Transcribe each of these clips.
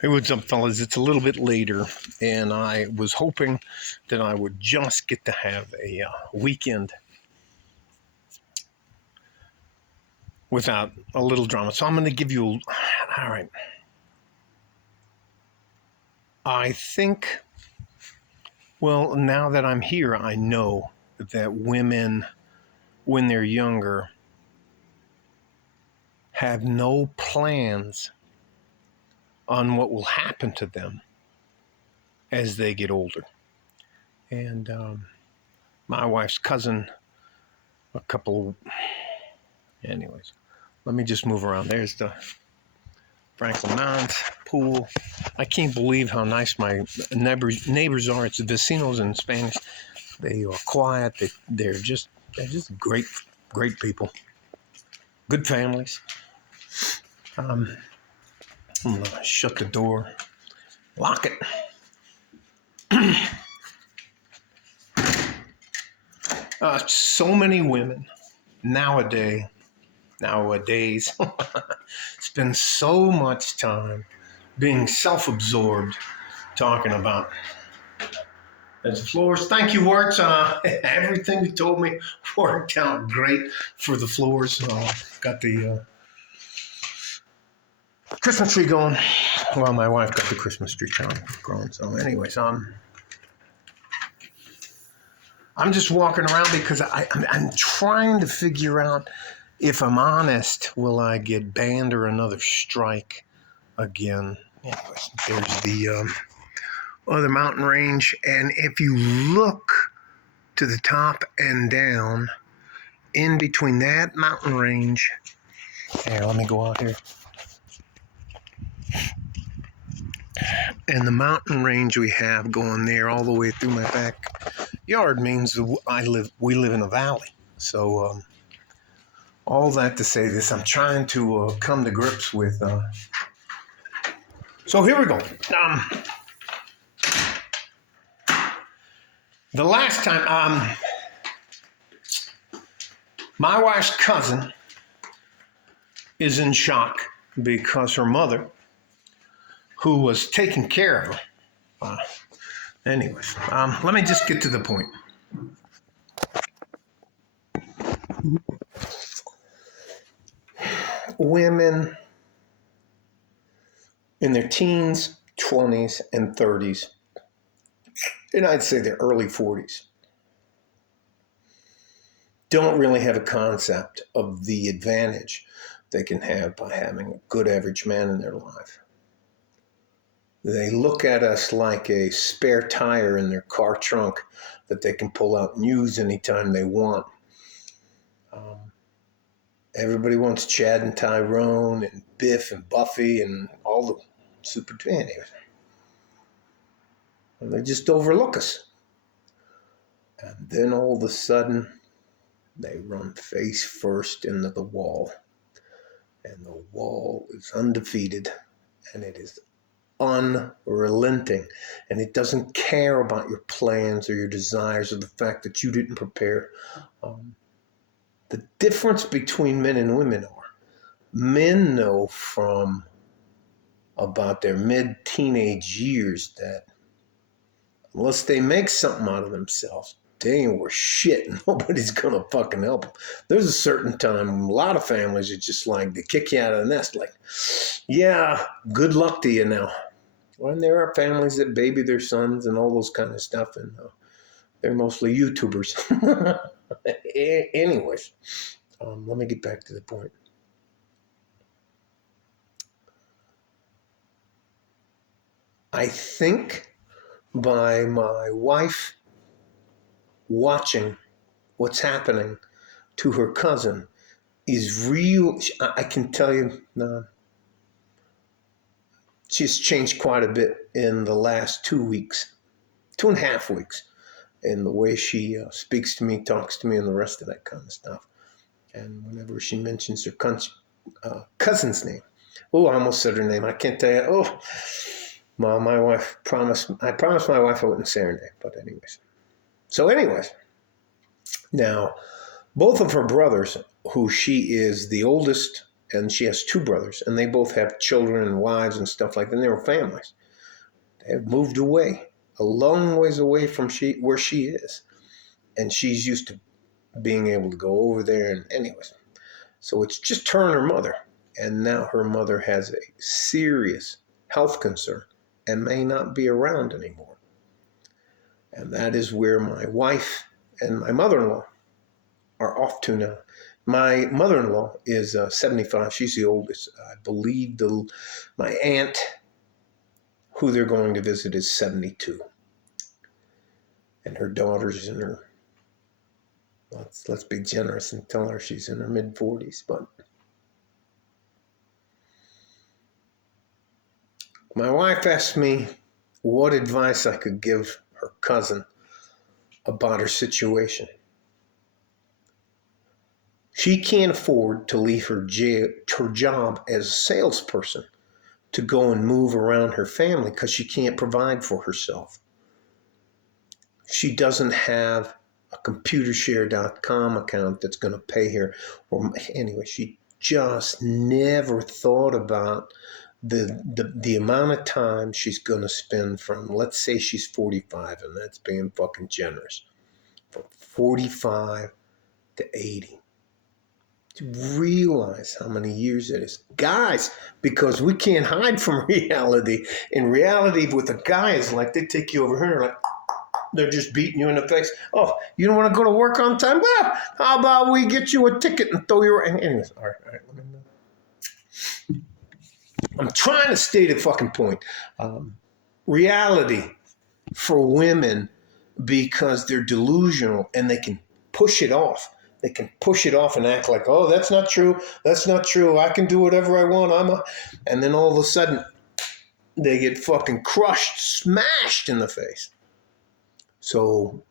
Hey, what's up, fellas? It's a little bit later, and I was hoping that I would just get to have a weekend without a little drama. So I'm going to give you, all right. I think, well, now that I'm here, I know that women, when they're younger, have no plans on what will happen to them as they get older. And my wife's cousin, a couple, anyways, let me just move around. There's the Franklin Mount pool. I can't believe how nice my neighbors are. It's vecinos in Spanish. They are quiet. They're just great people. Good families. I'm gonna shut the door, lock it. So many women nowadays spend so much time being self-absorbed talking about the floors. Thank you, Wirtz. Everything you told me worked out great for the floors. Got the Christmas tree going. Well, my wife got the Christmas tree growing. So anyways, I'm just walking around because I'm trying to figure out, if I'm honest, will I get banned or another strike again? Anyways, there's the other mountain range, and if you look to the top and down, in between that mountain range, here, let me go out here, and the mountain range we have going there all the way through my backyard means we live in a valley. So all that to say this, I'm trying to come to grips with. So here we go. The last time, my wife's cousin is in shock because her mother, who was taking care of her. Anyways, let me just get to the point. Women in their teens, 20s, and 30s, and I'd say their early 40s, don't really have a concept of the advantage they can have by having a good average man in their life. They look at us like a spare tire in their car trunk that they can pull out and use anytime they want. Everybody wants Chad and Tyrone and Biff and Buffy and all the super anyways. And they just overlook us. And then all of a sudden, they run face first into the wall. And the wall is undefeated, and it is unrelenting, and it doesn't care about your plans or your desires or the fact that you didn't prepare. The difference between men and women are, men know from about their mid-teenage years that unless they make something out of themselves, they ain't worth shit. Nobody's gonna fucking help them. There's a certain time, a lot of families are just like, they kick you out of the nest, like, yeah, good luck to you now. When there are families that baby their sons and all those kind of stuff, and they're mostly YouTubers. Anyways, let me get back to the point. I think by my wife watching what's happening to her cousin is real. I can tell you, she's changed quite a bit in the last 2 weeks, 2.5 weeks, in the way she speaks to me, talks to me, and the rest of that kind of stuff. And whenever she mentions her cousin's name, oh, I almost said her name. I can't tell you. Oh, my wife promised. I promised my wife I wouldn't say her name. But anyways, now both of her brothers, who she is the oldest and she has two brothers, and they both have children and wives and stuff like that. And they were families. They have moved away, a long ways away from where she is. And she's used to being able to go over there. And anyways, so it's just her and her mother. And now her mother has a serious health concern and may not be around anymore. And that is where my wife and my mother-in-law are off to now. My mother-in-law is 75. She's the oldest. I believe my aunt, who they're going to visit, is 72. And her daughter's in her, let's be generous and tell her she's in her mid-40s. But my wife asked me what advice I could give her cousin about her situation. She can't afford to leave her job as a salesperson to go and move around her family because she can't provide for herself. She doesn't have a computershare.com account that's going to pay her. Or anyway, she just never thought about the amount of time she's going to spend from, let's say she's 45, and that's being fucking generous, from 45 to 80. To realize how many years it is. Guys, because we can't hide from reality. In reality, with a guy, it's like they take you over here and like, they're just beating you in the face. Oh, you don't want to go to work on time? Well, how about we get you a ticket and throw you... Anyways, all right. Let me know. I'm trying to state a fucking point. Reality for women, because they're delusional and they can push it off. They can push it off and act like, oh, that's not true. That's not true. I can do whatever I want. And then all of a sudden, they get fucking crushed, smashed in the face. So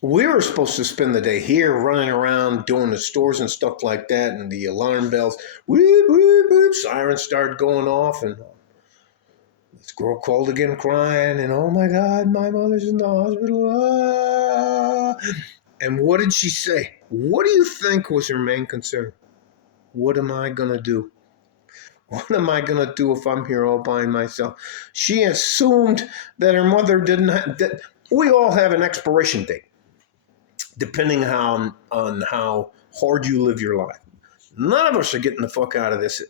we were supposed to spend the day here running around doing the stores and stuff like that. And the alarm bells, whoop, whoop, whoop, sirens started going off. And this girl called again crying. And, oh, my God, my mother's in the hospital. Ah. And what did she say? What do you think was her main concern? What am I going to do? What am I going to do if I'm here all by myself? She assumed that her mother didn't that we all have an expiration date, depending on how hard you live your life. None of us are getting the fuck out of this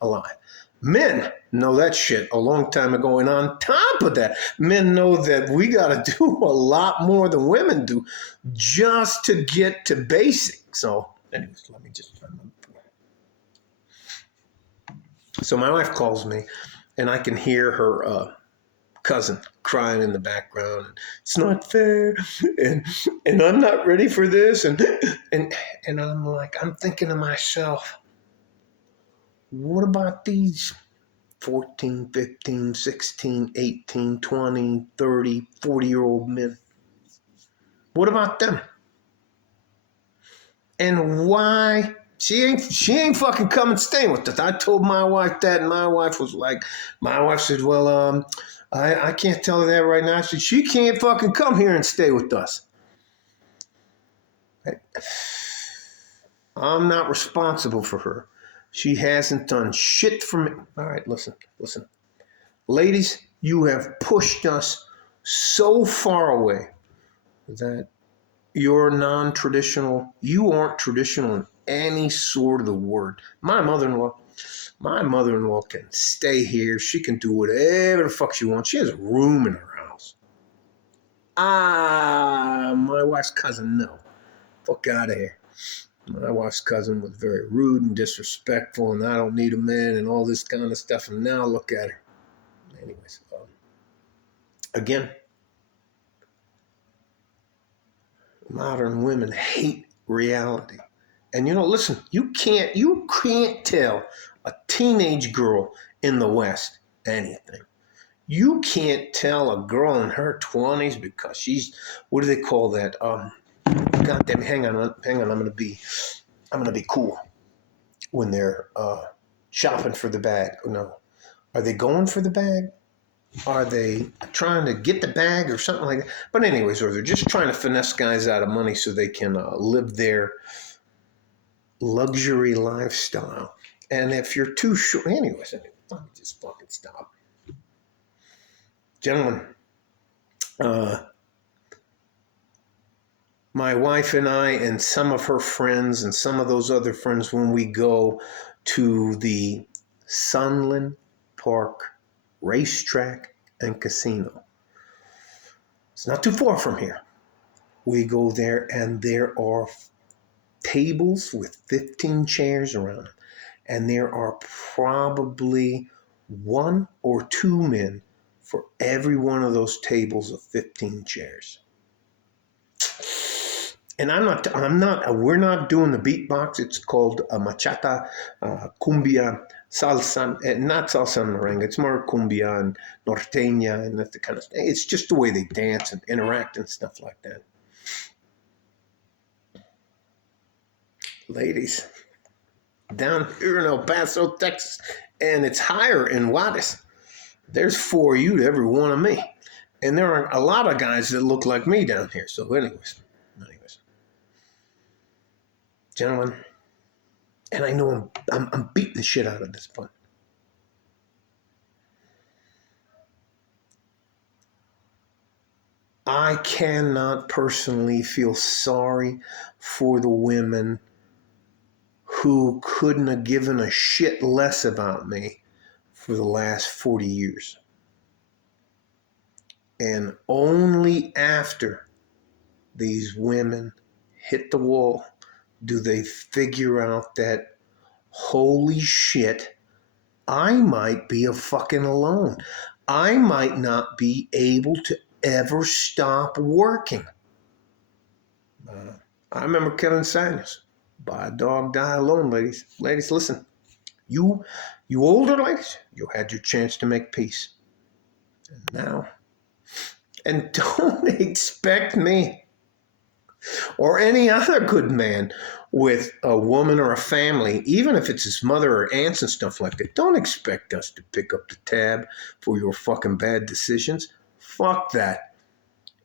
alive. Men know that shit a long time ago. And on top of that, men know that we got to do a lot more than women do just to get to basic. So anyways, let me just... So my wife calls me, and I can hear her cousin crying in the background. It's not fair, and I'm not ready for this. And I'm like, I'm thinking to myself, what about these 14, 15, 16, 18, 20, 30, 40-year-old men? What about them? And why? She ain't fucking coming staying with us. I told my wife that, and my wife said, well, I can't tell her that right now. She said, she can't fucking come here and stay with us. I'm not responsible for her. She hasn't done shit for me. All right, listen. Ladies, you have pushed us so far away that you're non-traditional. You aren't traditional in any sort of the word. My mother-in-law can stay here. She can do whatever the fuck she wants. She has a room in her house. My wife's cousin, no. Fuck out of here. My wife's cousin was very rude and disrespectful, and I don't need a man and all this kind of stuff. And now look at her. Anyways, again, modern women hate reality. And listen, you can't tell a teenage girl in the West anything. You can't tell a girl in her 20s because she's, what do they call that? Goddamn, hang on, I'm gonna be cool when they're shopping for the bag. No, are they going for the bag? Are they trying to get the bag or something like that? But anyways, or they're just trying to finesse guys out of money so they can live their luxury lifestyle. And if you're too short, anyways, let me just fucking stop. Gentlemen, my wife and I and some of her friends and some of those other friends, when we go to the Sunland Park racetrack and casino, it's not too far from here. We go there and there are tables with 15 chairs around them. And there are probably 1 or 2 men for every one of those tables of 15 chairs. And we're not doing the beatbox. It's called machata, cumbia, salsa, not salsa and merengue. It's more cumbia and norteña and that kind of thing. It's just the way they dance and interact and stuff like that. Ladies, down here in El Paso, Texas, and it's higher in Juarez. There's 4 of you to every one of me. And there are a lot of guys that look like me down here. So anyways. Gentlemen, and I know I'm beating the shit out of this one. I cannot personally feel sorry for the women who couldn't have given a shit less about me for the last 40 years. And only after these women hit the wall do they figure out that, holy shit, I might be a fucking alone. I might not be able to ever stop working. I remember Kevin Samuels. Buy a dog, die alone, ladies. Ladies, listen. You older ladies, you had your chance to make peace. And now, and don't expect me or any other good man with a woman or a family, even if it's his mother or aunts and stuff like that, don't expect us to pick up the tab for your fucking bad decisions. Fuck that.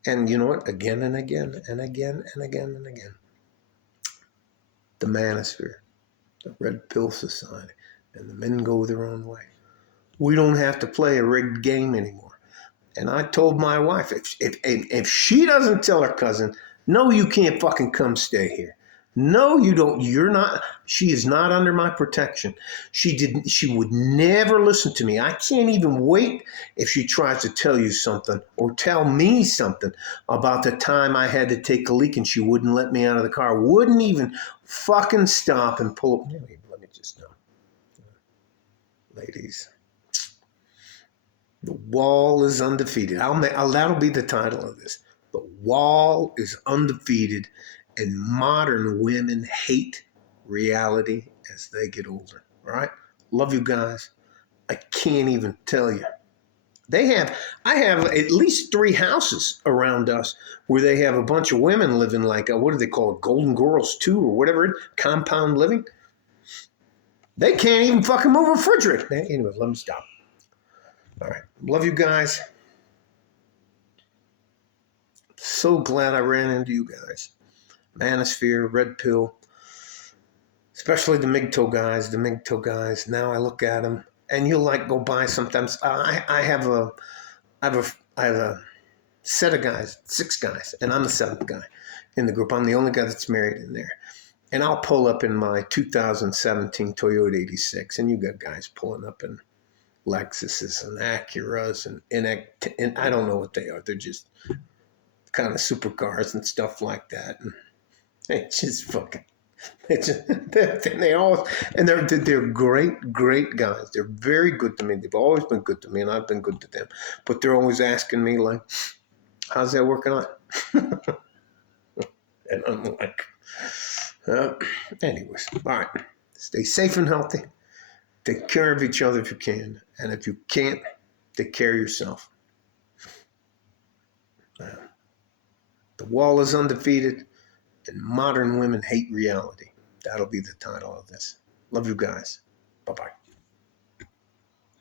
And you know what? Again and again and again and again and again. The manosphere, the Red Pill Society, and the men go their own way. We don't have to play a rigged game anymore. And I told my wife, if she doesn't tell her cousin, no, you can't fucking come stay here. No, you don't. You're not. She is not under my protection. She would never listen to me. I can't even wait if she tries to tell you something or tell me something about the time I had to take a leak and she wouldn't let me out of the car. Wouldn't even fucking stop and pull. Let me just know. Ladies, the wall is undefeated. That'll be the title of this. The wall is undefeated, and modern women hate reality as they get older. All right? Love you guys. I can't even tell you. I have at least 3 houses around us where they have a bunch of women living like, what do they call it, Golden Girls 2 or whatever, compound living. They can't even fucking move a refrigerator. Anyway, let me stop. All right. Love you guys. So glad I ran into you guys. Manosphere, Red Pill, especially the MGTOW guys. The MGTOW guys. Now I look at them, and you'll go by sometimes. I have a set of guys, 6 guys, and I'm the 7th guy in the group. I'm the only guy that's married in there. And I'll pull up in my 2017 Toyota 86, and you got guys pulling up in Lexuses and Acuras and I don't know what they are. They're just kind of supercars and stuff like that. And it's just fucking. They're great guys. They're very good to me. They've always been good to me, and I've been good to them. But they're always asking me like, "How's that working out?" And I'm like, anyways, all right. Stay safe and healthy. Take care of each other if you can, and if you can't, take care of yourself. The wall is undefeated, and modern women hate reality. That'll be the title of this. Love you guys. Bye-bye.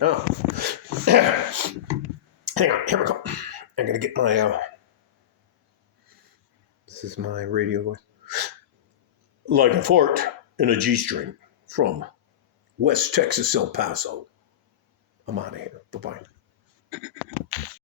Oh, hang on. Here we go. I'm going to get my, this is my radio voice. Like a fort. in a G string from West Texas, El Paso. I'm out of here. Bye bye.